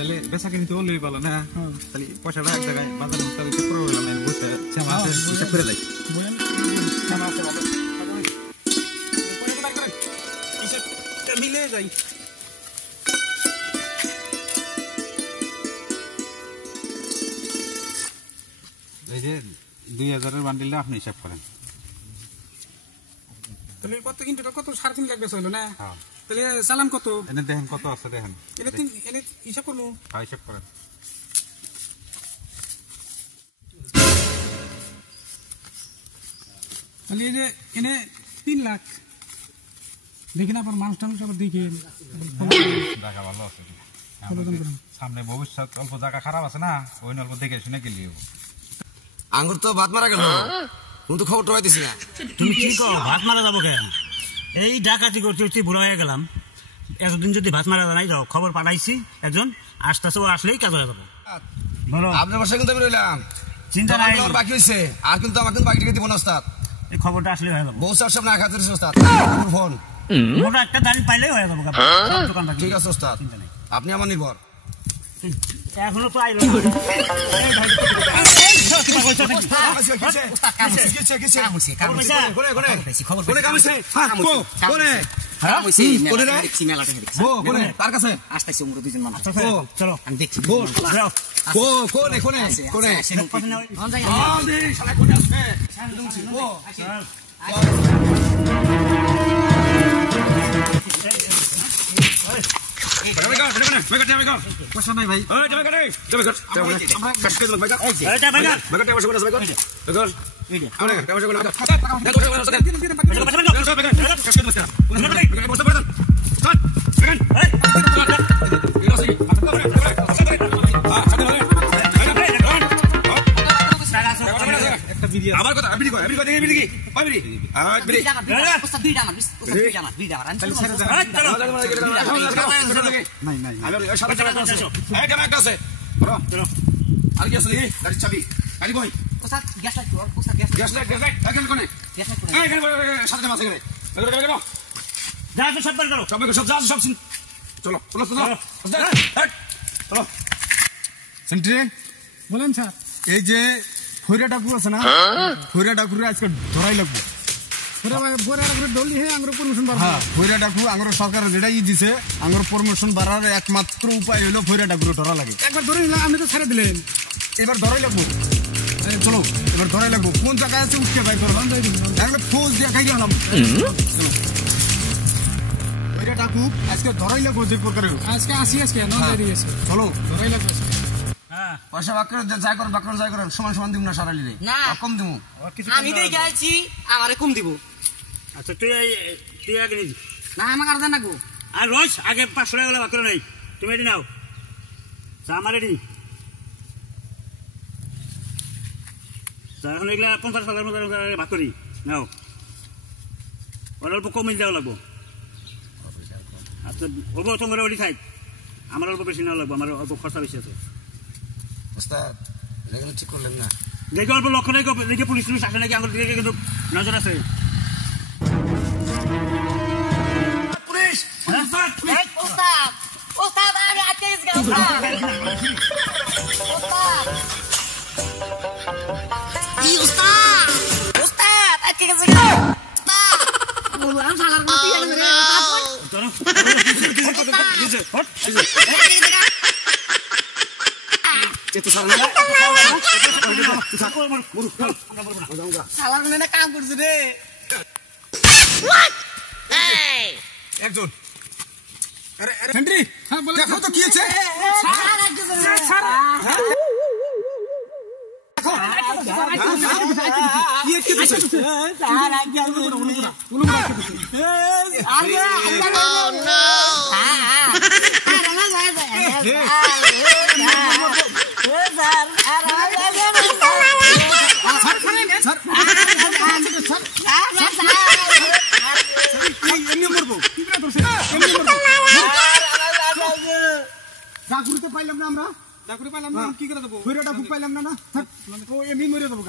তাহলে বেচা কিনি তো লই পালো না তাহলে পয়সাটা এক জায়গায় বাজার মোতাবেক করে হইলাম আমি বসে শ্যামা আছে হিসাব করে যাই বলেন শ্যামা আছে ভালো হিসাব মিলে যাই এই যে 2000 এর বান্ডিলটা আপনি হিসাব করেন তাহলে কত কিনতে কত 3.5 লাখ বেচা হলো না হ্যাঁ তাহলে সালাম কত এনে দেখেন কত আছে দেখেন এনে হিসাব করব হ্যাঁ হিসাব করেন তাহলে এই যে এনে 3 লাখ দেখেন আপনার মানুষ টানুষ আবার দেখেন জায়গা ভালো আছে সামনে ভবিষ্যৎ অল্প জায়গা খারাপ আছে না ওই অল্প দেখে শুনে গেলি আঙ্গুর তো ভাত মারা গেল তুমি তো খবর টোয়াই দিছি না তুমি কি কও ভাত মারা যাবো কেন এই ডাকাতি করতে বুড়া হয়ে গেলাম এতদিন যদি ভাত মারা নাই যাও খবর পাঠাইছি একজন আসতেছে ও আসলেই কাজ হয়ে যাবো আপনার বাসায় কিন্তু আমি রইলাম চিন্তা নাই বাকি হয়েছে আর কিন্তু আমার কিন্তু বাকি টিকে দিব না ওস্তাদ এই খবরটা আসলেই হয়ে যাবো বউ সব না খাতে ওস্তাদ ফোন মোটা একটা দাঁড়ি পাইলেই হয়ে যাবো দোকানটা ঠিক আছে ওস্তাদ আপনি আমার নির্ভর এখনো তো আইলো চলো আমি দেখছি পয়সা নাই ভাই আমার কথা আপনি কই আপনি দেখি কি কই বিড়ি আজ বিড়ি ওস্তাদ দুইটা আমার দুইটা আমার নাই নাই আমি সাথে এই কেন একটা আছে বড় চলো আর কি আছে গাড়ি চাবি গাড়ি কই ওস্তাদ গ্যাস লাইট ওস্তাদ গ্যাস লাইট এখন কোনে গ্যাস লাইট এই কেন সাথে মাছ এখানে এগুলো যা তো সব বার করো সব যা সব চলো চলো চলো চলো সেন্ট্রি বলেন স্যার এই যে ফইরা ঠাকুর আছে না ফইরা ঠাকুরের আজকে ধরাই লাগবে ফইরা ঠাকুরের ডলি হে আঙ্গুর প্রমোশন বাড়া হ্যাঁ ফইরা ঠাকুর আঙ্গুর সরকার যেটাই দিছে আঙ্গুর প্রমোশন বাড়ার একমাত্র উপায় হলো ফইরা ঠাকুরের ধরা লাগে একবার ধরে নিলাম আপনি তো ছেড়ে দিলেন এবার ধরাই লাগবো চলো এবার ধরাই লাগবো কোন জায়গায় আছে উঠকে ভাই করলাম তাহলে ফোজ দিয়ে খাই গেলাম চলো ফইরা ঠাকুর আজকে ধরাই লাগবো যে প্রকারে আজকে আসি আজকে নয় দিয়েছে চলো ধরাই লাগবে পয়সা বাক করে যাই করেন বাক করে যাই করেন সমান সমান দিব না সারালি রে না কম দিব আমি দেই যাইছি আমারে কম দিব আচ্ছা তুই আগে নিবি না আমাকে আর দেন না গো আর রোজ আগে 500 টাকা বাক করে নাই তুমি এটি নাও চা আমার এটি এখন এগুলা 50,000 মতো ভাগ করি নাও ওর অল্প কমে দেওয়া লাগবো আচ্ছা অল্প তোমার ওটি খাই আমার অল্প বেশি নেওয়া লাগবো আমার অল্প খরচা বেশি আছে ওস্তাদ এগুলো ঠিক করলেন না দেখে অল্প লক্ষ্য নেই দেখে পুলিশ আসে নাকি আমার দিকে কিন্তু নজর আছে পুলিশ ওস্তাদ ওস্তাদ আমি আজকে গেছি ওস্তাদ ই ওস্তাদ ওস্তাদ আজকে গেছি বললাম শালার মতো কাম করছে রে একজন সেন্ট্রি দেখো তো কি হচ্ছে চাকুরিতে পাইলাম না আমরা চাকুরি পাইলাম না কি করে দেবো ফেরাটা খুব পাইলাম না না ও এমনি মরে দেবো